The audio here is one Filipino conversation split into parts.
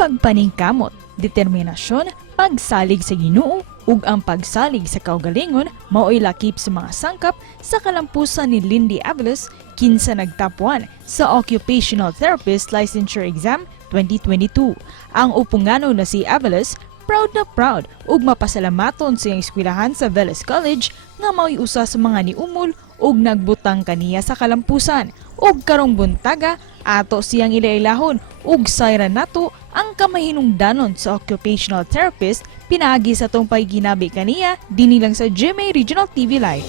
pagpaningkamot, determinasyon, pagsalig sa Ginoo ug ang pagsalig sa kaugalingon mao'y lakip sa mga sangkap sa kalampusan ni Lindy Aviles kinsa nag-top 1 sa Occupational Therapist Licensure Exam 2022. Ang upungano na si Aviles proud na proud ug mapasalamaton sa iyang eskwelahan sa Veles College nga mao'y usa sa mga niumol ug nagbutang kaniya sa kalampusan. Ug karong buntaga ato siyang ilailahon ug sayran nato ang kamahinungdanon sa occupational therapist pinaagi sa tong paiginabi kaniya dinhi lang sa GMA Regional TV Live.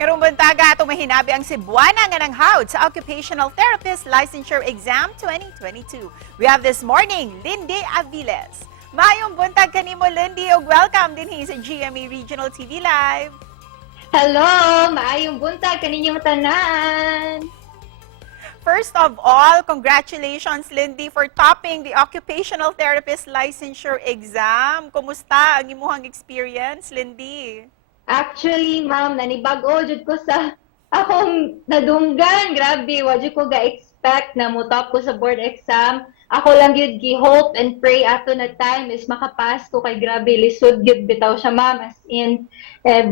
Karong buntaga atong mahinabi ang Cebuana nga nanghawd sa Occupational Therapist Licensure Exam 2022. We have this morning Lindy Aviles. Mayong buntag kanimo Lindy ug welcome dinhi sa GMA Regional TV Live. Hello! Maayong buntag kaninyong tanan! First of all, congratulations Lindy for topping the Occupational Therapist Licensure Exam. Kumusta ang imuhang experience, Lindy? Actually, ma'am, nanibago jud ko sa akong nadunggan. Grabe, wa jud ko ga-expect na mo-top ko sa board exam. Ako lang yun gi-hope and pray ato na time is makapass ko kay grabe lisod yun bitaw siya ma'am as in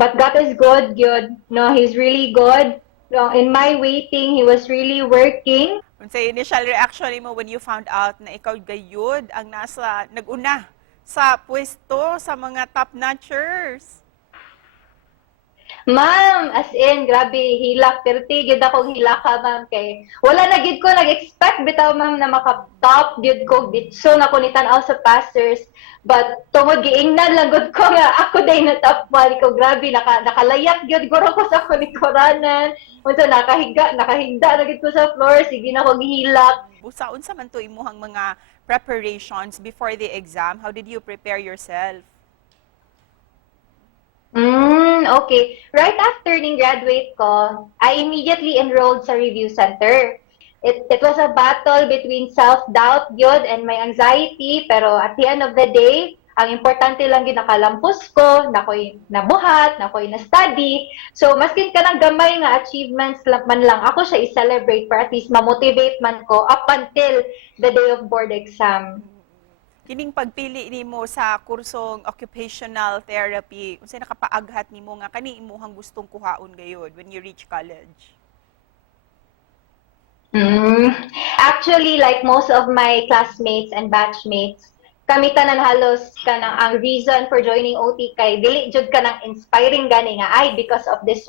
but God is good yun no, He's really good no, in my waiting He was really working. Unsay initial reaction mo when you found out na ikaw gayud ang nasa nag-una sa pwesto sa mga top notchers? Ma'am, as in, grabe, hilak, 30, gid akong hilaka, ma'am, kay wala na gid ko nag-expect bitaw, ma'am, na maka-top gid ko, so na ko ni tanaw sa passers, but tungod giingnan lang gud ko nga, ako day na top 1 ko, grabe, nakalayat gid guro ko sa kunikoranan, unsa nakahigda na gid ko sa floor, sige na ko gihilak. Unsa man to imuhang mga preparations before the exam? How did you prepare yourself? Okay. Right after ning graduate ko, I immediately enrolled sa review center. It was a battle between self-doubt yun and my anxiety, pero at the end of the day, ang importante lang yun nakalampos ko, nako'y nabuhat, nako'y na-study. So, maskin ka ng gamay nga achievements man lang, ako siya i-celebrate para at least ma-motivate man ko up until the day of board exam. Kining pagpili nimo sa kursong occupational therapy, unsay nakapaaghat nimo nga kani imuhang gustong kuhaon gayud when you reach college? Actually, like most of my classmates and batchmates, kami tanan halos kanang ang reason for joining OT kay dili jud kanang inspiring gani nga ay because of this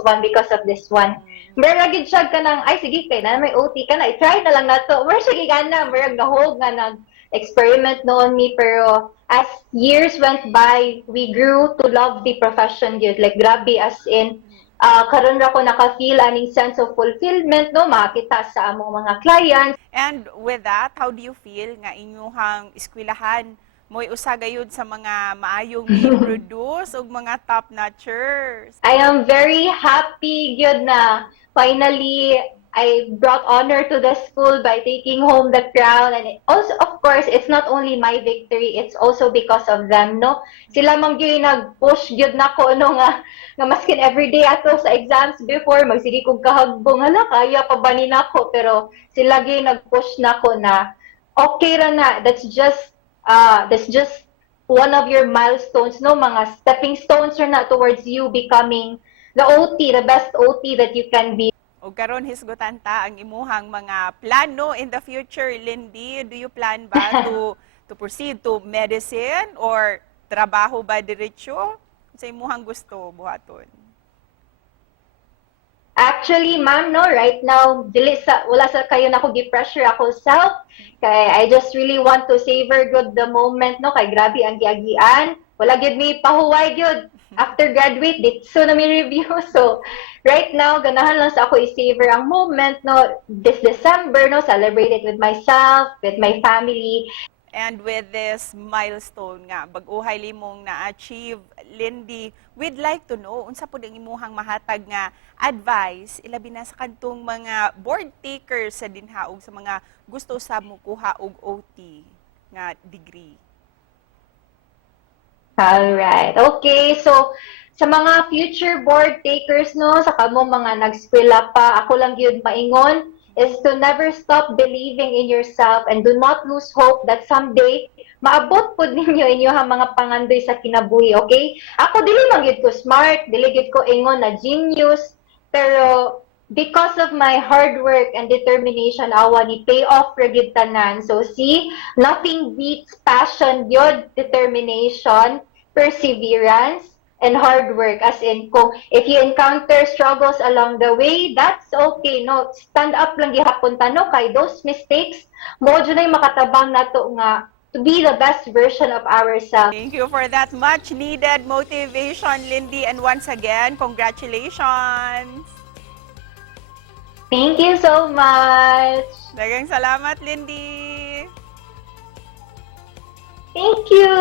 one. Meron gid siya kanang ay sige kay na may OT ka na i-try na lang nato. Meron siya gigana, meron gahog nga nag experiment noon me, pero as years went by, we grew to love the profession yun. Like, grabe, as in, karon ra ko naka-feel aning sense of fulfillment, no, makita sa among mga clients. And with that, how do you feel nga inyuhang eskwelahan mo'y usagayod sa mga maayong i-produce ug mga top-notchers? I am very happy yun na finally I brought honor to the school by taking home the crown, and also, of course, it's not only my victory, it's also because of them, no? Sila man gyud nag-push gyud nako no nga maskin everyday ato sa exams before magsige kog kahagbong hala kaya pa ba ni nako, pero sila gyud nag-push nako na okay ra na, that's just one of your milestones, no, mga stepping stones ra na towards you becoming the OT, the best OT that you can be. O karon hisgutan ta ang imuhang mga plano in the future, Lindy. Do you plan ba to proceed to medicine or trabaho ba diretso? Sa imuhang gusto buhaton? Actually, ma'am, no, right now, wala sa kayo na ako gi-pressure ako self. Kay I just really want to savor good the moment, no, kay grabe ang giagian. Wala gyud mi pahuway gyud. After graduate, so na may review. So, right now, ganahan lang sa ako i-savor ang moment, no, this December, no, celebrate it with myself, with my family. And with this milestone nga, bag-uhay limong na-achieve, Lindy, we'd like to know, unsa po ang imuhang mahatag nga advice, ilabi na sa kantong mga board takers sa dinhaog sa mga gusto sa mukuha og OT nga degree. Alright. Okay, so sa mga future board takers, no, sa kamo mga nag-eskwela pa, ako lang yun maingon, is to never stop believing in yourself and do not lose hope that someday maabot pod ninyo inyong mga pangandoy sa kinabuhi, okay? Ako dili man gyud ko smart, dili gyud ko ingon na genius, pero because of my hard work and determination, awa ni pay off ra gyud tanan. So see, nothing beats passion gyud, determination, perseverance, and hard work. As in, kung if you encounter struggles along the way, that's okay. No, stand up lang gihapon tano kay those mistakes mo jud ay makatabang nato nga to be the best version of ourselves. Thank you for that much needed motivation, Lindy. And once again, congratulations! Thank you so much. Daghang salamat, Lindy! Thank you.